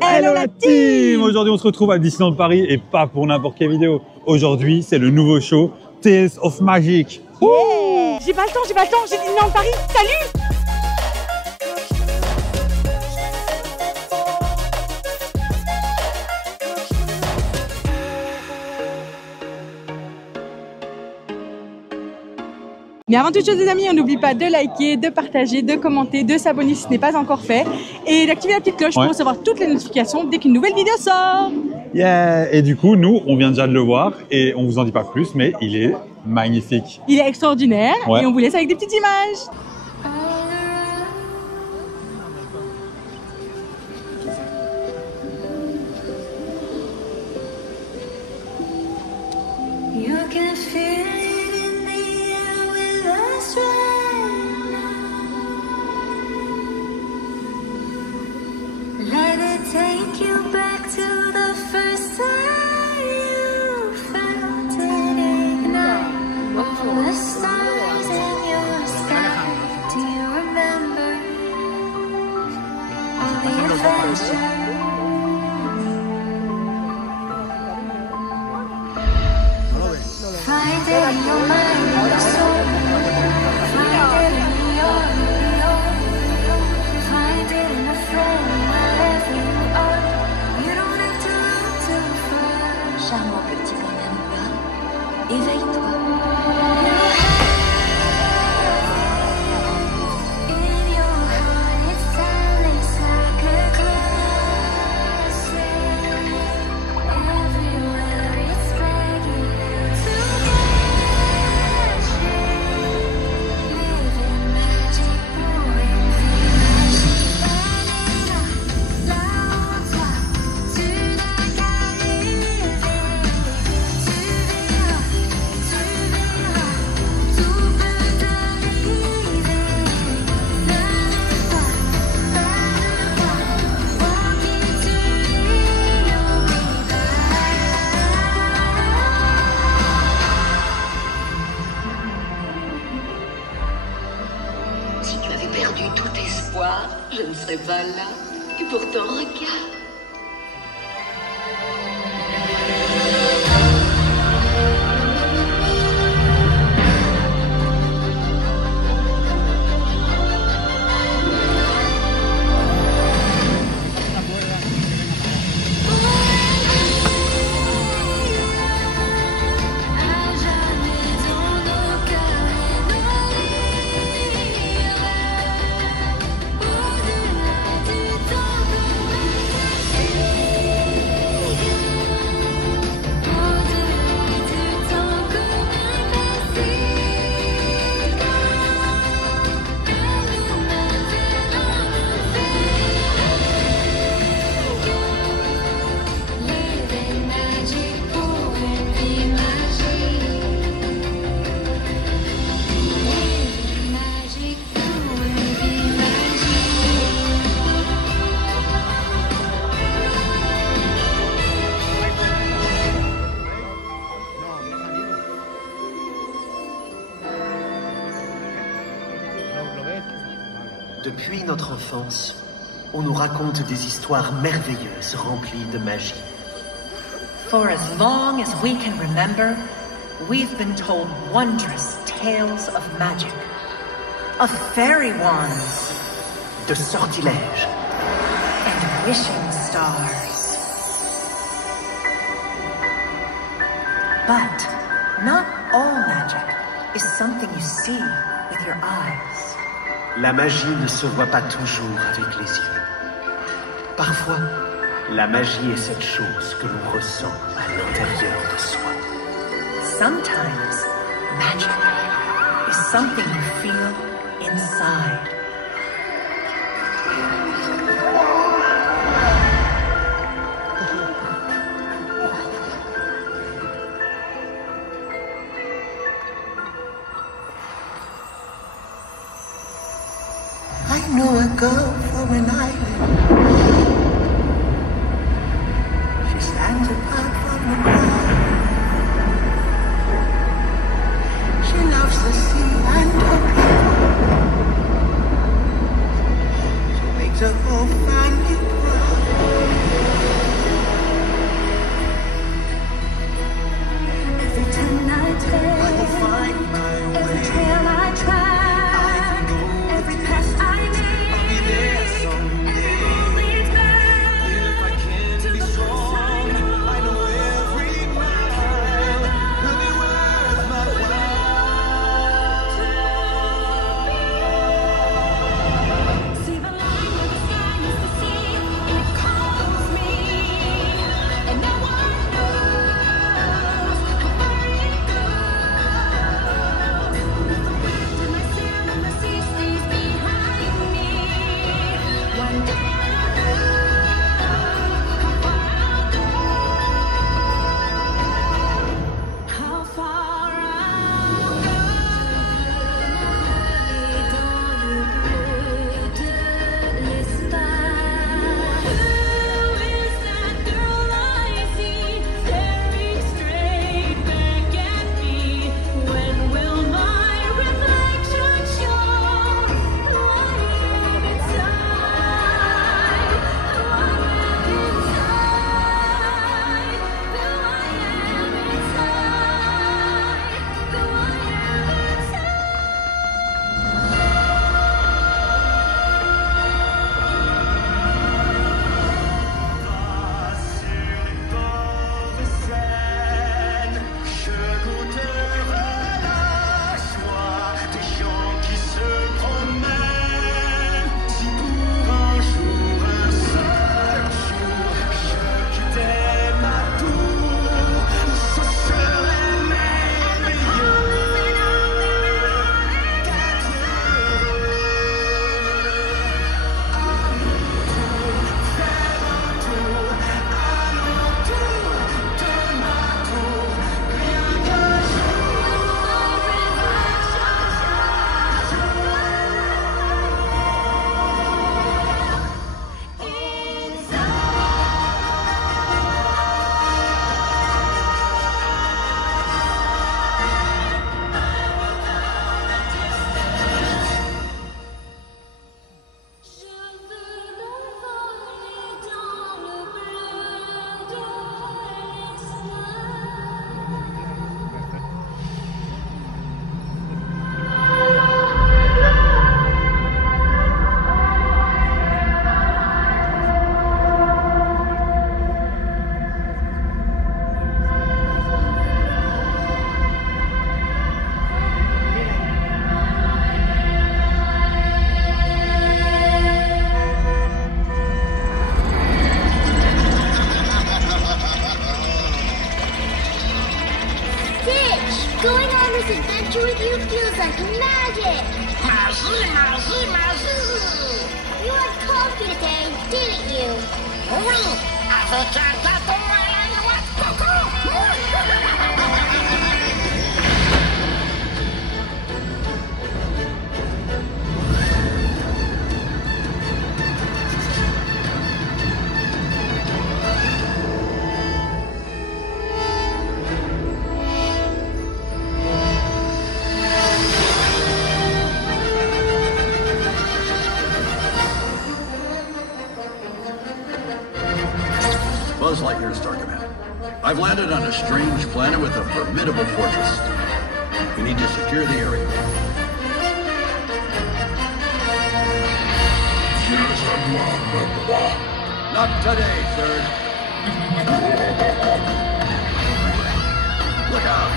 Hello la team! Aujourd'hui on se retrouve à Disneyland Paris et pas pour n'importe quelle vidéo. Aujourd'hui c'est le nouveau show Tales of Magic. Yeah. J'ai pas le temps, j'ai Disneyland Paris, salut! Mais avant toute chose les amis, on n'oublie pas de liker, de partager, de commenter, de s'abonner si ce n'est pas encore fait et d'activer la petite cloche pour recevoir toutes les notifications dès qu'une nouvelle vidéo sort. Yeah! Et du coup nous on vient déjà de le voir et on vous en dit pas plus mais il est magnifique. Il est extraordinaire et on vous laisse avec des petites images. Charmant petit bonhomme, éveille-toi. Si tu avais perdu tout espoir, je ne serais pas là. Et pourtant, regarde. Depuis notre enfance, on nous raconte des histoires merveilleuses remplies de magie. For as long as we can remember, we've been told wondrous tales of magic, of fairy wands, de sortilèges and wishing stars. But not all magic is something you see with your eyes. La magie ne se voit pas toujours avec les yeux. Parfois, la magie est cette chose que l'on ressent à l'intérieur de soi. Sometimes, magic is something you feel inside. I know a girl from an island. She stands apart from the crowd. She loves the sea and her people. this adventure with you feels like magic. Magie, magie, magie. You had coffee today, didn't you? Oui, avec un gâteau à la noix de coco. Buzz Lightyear, Star Command. I've landed on a strange planet with a formidable fortress. We need to secure the area. Not today, sir. Look out!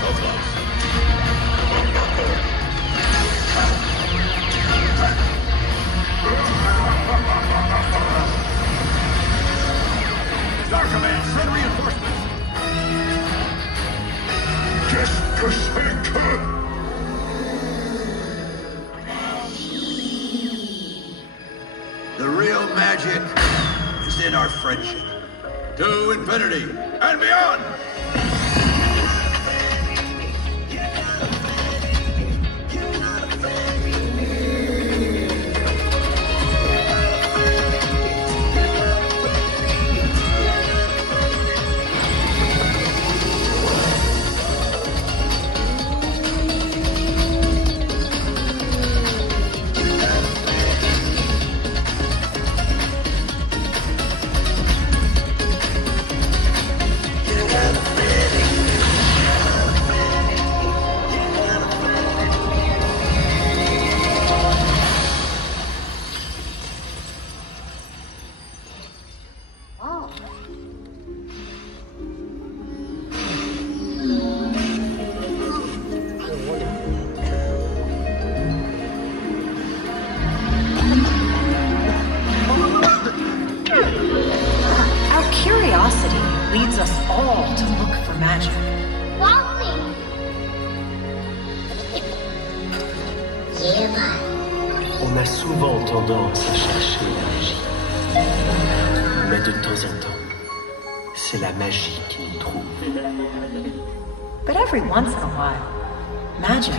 So close. Star Command, send reinforcements! Qu'est-ce que c'est que... The real magic is in our friendship. To infinity and beyond! Leads us all to look for magic. On a souvent tendance à chercher la magie. Mais de temps en temps, c'est la magie qui nous trouve. But every once in a while, magic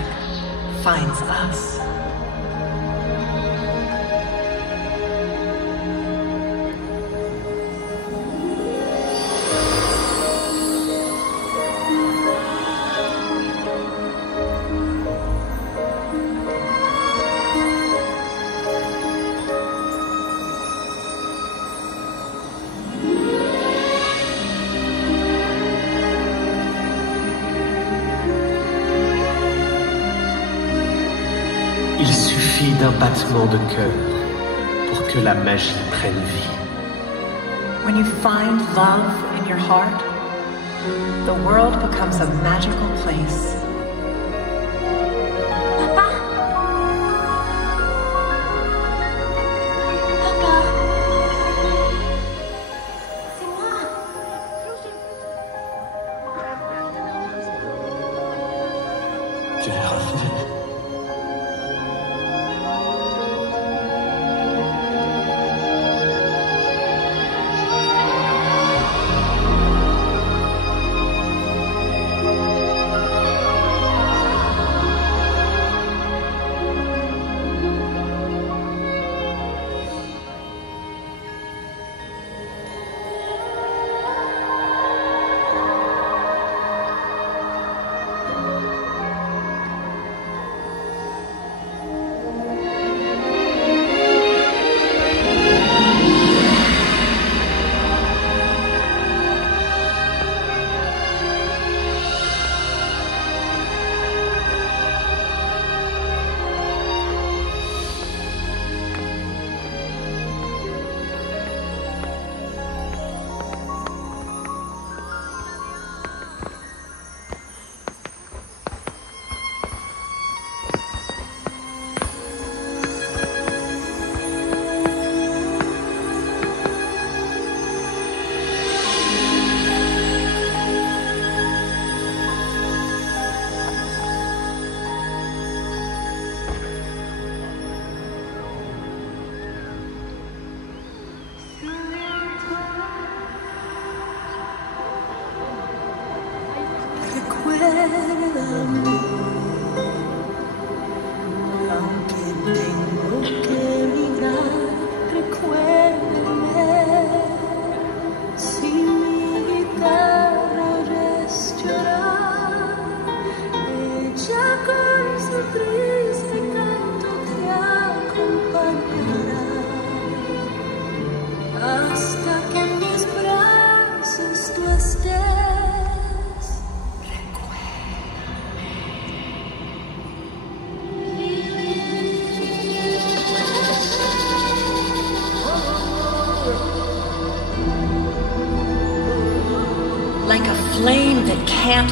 finds us. Il suffit d'un battement de cœur pour que la magie prenne vie. When you find love in your heart, the world becomes a magical place. Papa? Papa? C'est moi. Tu es revenu.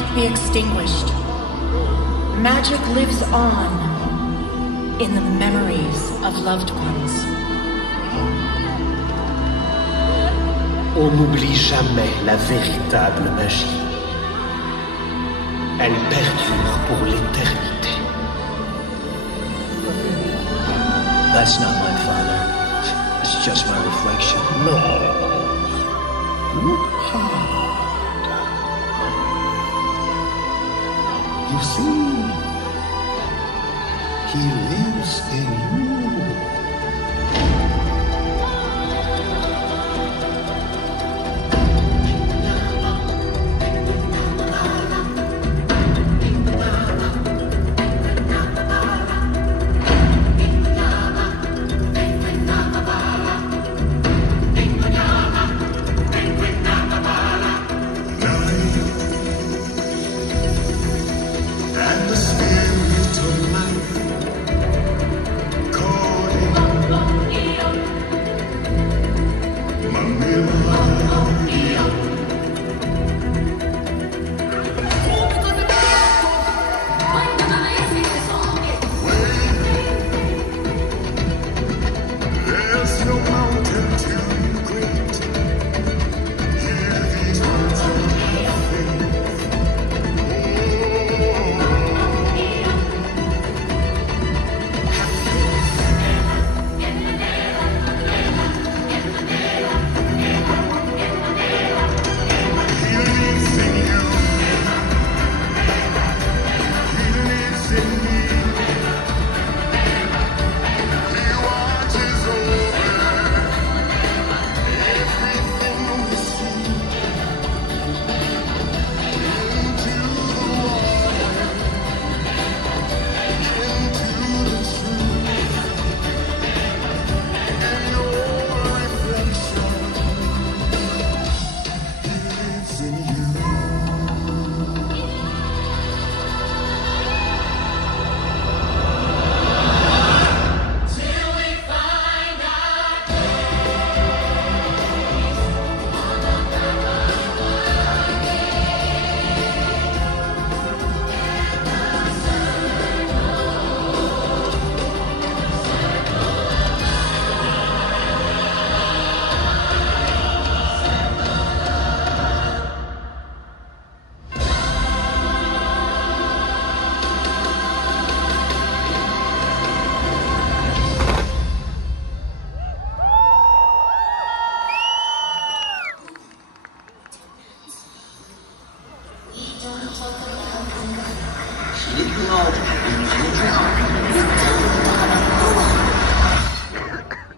cannot be extinguished. Magic lives on in the memories of loved ones. On n'oublie jamais la véritable magie. Elle perdure pour l'éternité. That's not my father. It's just my reflection. No. Look hard. You see, he lives in you.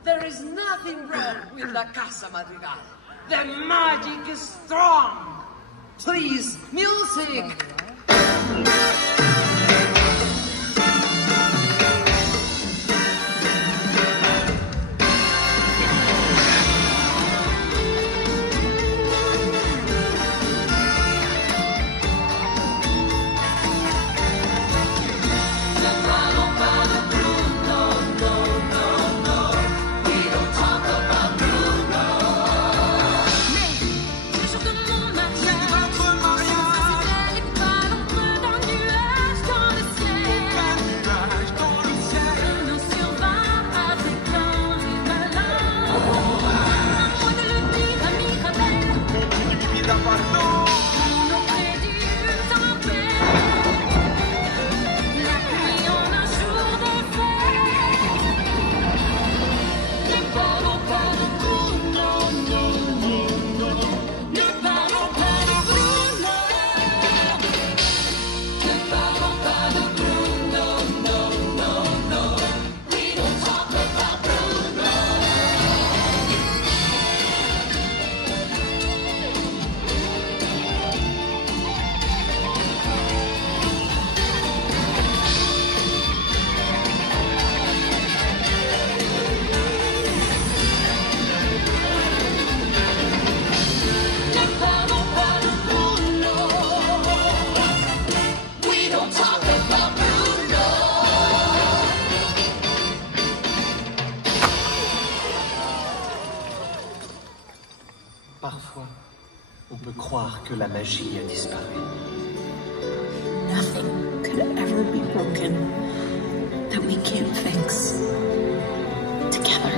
There is nothing wrong with La Casa Madrigal. The magic is strong. Please, music! Parfois, on peut croire que la magie a disparu. never be broken, that we can't fix together.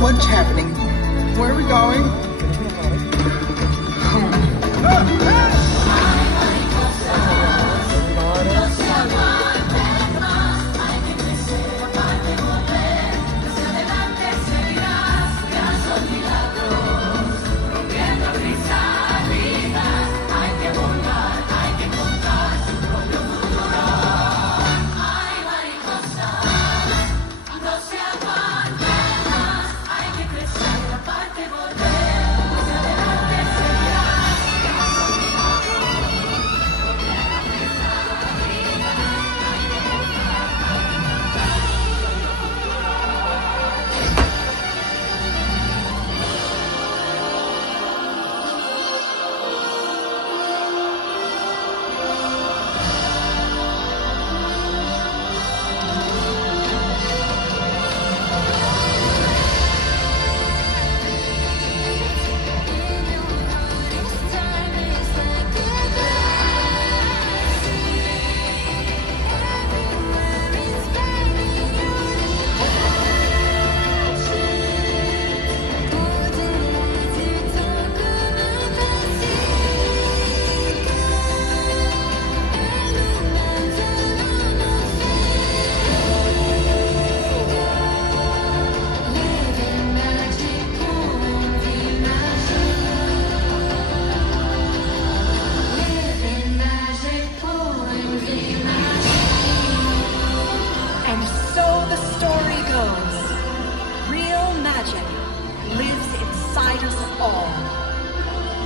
What's happening? Where are we going?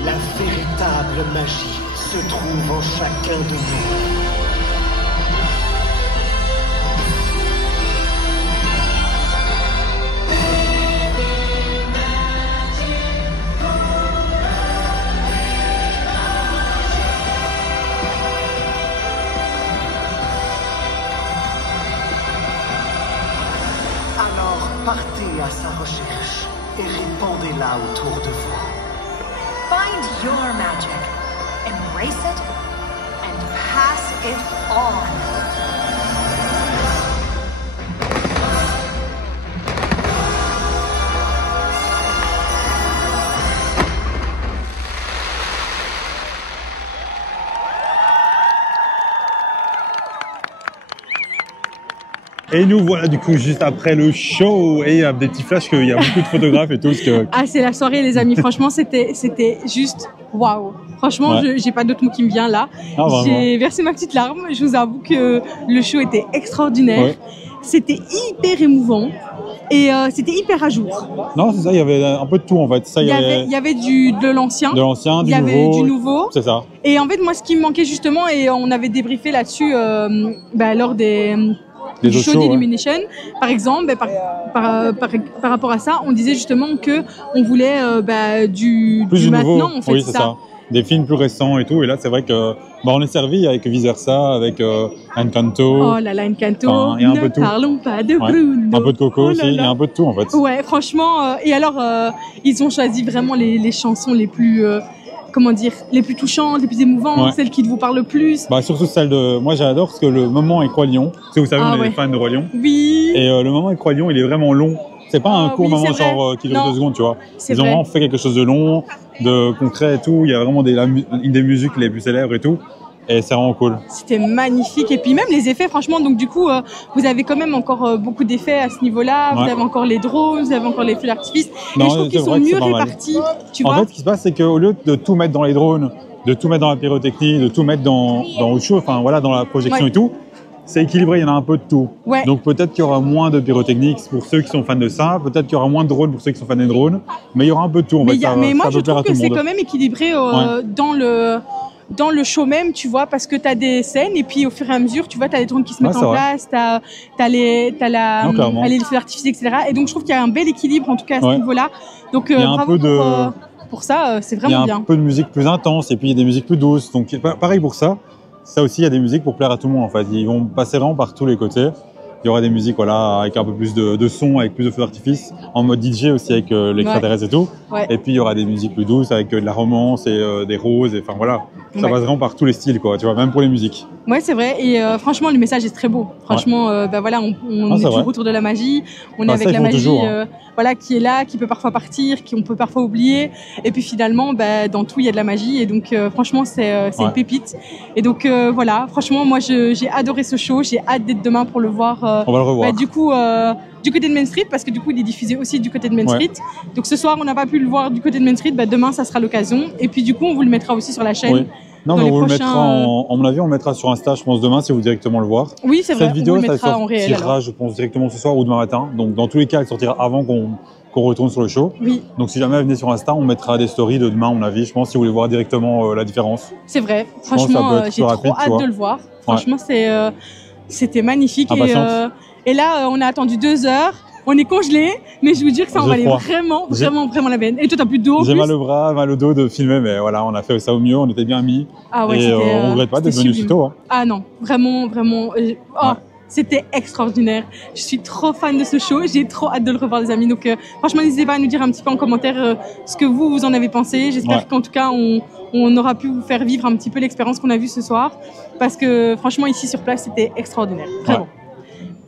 La véritable magie se trouve en chacun de nous. Alors, partez à sa recherche et répandez-la autour de vous. Find your magic, embrace it, and pass it on. Et nous voilà du coup juste après le show et des petits flashs qu'il y a beaucoup de photographes et tout. Ah, c'est la soirée les amis, franchement c'était juste waouh. Franchement, ouais. J'ai pas d'autre mot qui me vient là. Ah, j'ai versé ma petite larme, je vous avoue que le show était extraordinaire. Ouais. C'était hyper émouvant et c'était hyper à jour. Non, c'est ça, il y avait un peu de tout en fait. Ça, il y avait de l'ancien, du nouveau. C'est ça. Et en fait, moi ce qui me manquait justement, et on avait débriefé là-dessus lors du show d'Illumination, par exemple, par rapport à ça, on disait justement que on voulait du maintenant, en fait. Oui, c'est ça. Des films plus récents et tout. Et là, c'est vrai que on est servi avec Vice Versa, avec Encanto. Oh là là, Encanto. Et un peu de tout. Ne parlons pas de Bruno. Un peu de Coco aussi. Il y a un peu de tout en fait. Ouais, franchement. Et alors, ils ont choisi vraiment les chansons les plus comment dire, les plus touchantes, les plus émouvantes, celles qui vous parlent le plus. Surtout celle de... Moi, j'adore parce que le moment avec Roi Lion, parce que vous savez, on est des fans de Roi Lion. Oui. Et le moment avec Roi Lion, il est vraiment long. C'est pas un court moment genre qui dure 2 secondes, tu vois. Ils ont vraiment fait quelque chose de long, de concret et tout. Il y a vraiment une des musiques les plus célèbres et tout. Et c'est vraiment cool. C'était magnifique. Et puis même les effets, franchement, donc du coup, vous avez quand même encore beaucoup d'effets à ce niveau-là. Vous avez encore les drones, vous avez encore les feux d'artifice. Et je trouve qu'ils sont mieux répartis. Tu vois. En fait, ce qui se passe, c'est qu'au lieu de tout mettre dans les drones, de tout mettre dans la pyrotechnie, de tout mettre dans autre chose, enfin voilà, dans la projection et tout, c'est équilibré, il y en a un peu de tout. Ouais. Donc peut-être qu'il y aura moins de pyrotechnique pour ceux qui sont fans de ça, peut-être qu'il y aura moins de drones pour ceux qui sont fans des drones, mais il y aura un peu de tout. Mais moi, je trouve que c'est quand même équilibré dans le show même, tu vois, parce que tu as des scènes et puis au fur et à mesure, tu vois, tu as des drones qui se mettent en place, tu as les feux d'artifice, etc. Et donc, je trouve qu'il y a un bel équilibre, en tout cas, à ce niveau-là. Donc, bravo pour ça, c'est vraiment bien. Il y a un peu de musique plus intense et puis il y a des musiques plus douces. Donc, pareil pour ça. Ça aussi, il y a des musiques pour plaire à tout le monde, en fait. Ils vont passer vraiment par tous les côtés. Il y aura des musiques voilà, avec un peu plus de son, avec plus de feux d'artifice, en mode DJ aussi avec l'extraterrestre et tout. Ouais. Et puis il y aura des musiques plus douces avec de la romance et des roses. Enfin voilà, ça passe vraiment par tous les styles, quoi, tu vois, même pour les musiques. Ouais, c'est vrai. Et franchement, le message est très beau. Franchement, voilà, on est toujours autour de la magie. On est avec la magie voilà, qui est là, qui peut parfois partir, qu'on peut parfois oublier. Et puis finalement, dans tout, il y a de la magie. Et donc franchement, c'est une pépite. Et donc voilà, franchement, moi, j'ai adoré ce show. J'ai hâte d'être demain pour le voir. On va le revoir. Du coup, du côté de Main Street, parce que du coup, il est diffusé aussi du côté de Main Street. Donc ce soir, on n'a pas pu le voir du côté de Main Street. Demain, ça sera l'occasion. Et puis du coup, on vous le mettra aussi sur la chaîne. Oui. Non, mais on le mettra, à mon avis, on le mettra sur Insta, je pense, demain, si vous voulez directement le voir. Oui, c'est vrai, cette vidéo, on le mettra en réel. Ça sortira, je pense, directement ce soir ou demain matin. Donc, dans tous les cas, elle sortira avant qu'on retourne sur le show. Oui. Donc, si jamais vous venez sur Insta, on mettra des stories de demain, à mon avis, je pense, si vous voulez voir directement la différence. C'est vrai. Franchement, j'ai trop hâte de le voir. Franchement, c'était magnifique. Et là, on a attendu 2 heures. On est congelé, mais je vous dis que ça en valait vraiment la peine. Et toi, t'as plus d'eau. J'ai mal au bras, mal au dos de filmer, mais voilà, on a fait ça au mieux, on était bien mis. Ah ouais, et on regrette pas d'être venu si tôt. Hein. Ah non, vraiment. C'était extraordinaire. Je suis trop fan de ce show. J'ai trop hâte de le revoir, les amis. Donc, franchement, n'hésitez pas à nous dire un petit peu en commentaire ce que vous en avez pensé. J'espère qu'en tout cas, on aura pu vous faire vivre un petit peu l'expérience qu'on a vue ce soir. Parce que franchement, ici sur place, c'était extraordinaire. Vraiment.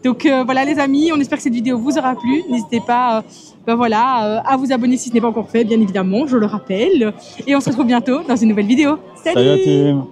Donc voilà les amis, on espère que cette vidéo vous aura plu. N'hésitez pas à vous abonner si ce n'est pas encore fait, bien évidemment, je le rappelle. Et on se retrouve bientôt dans une nouvelle vidéo. Salut, Salut team.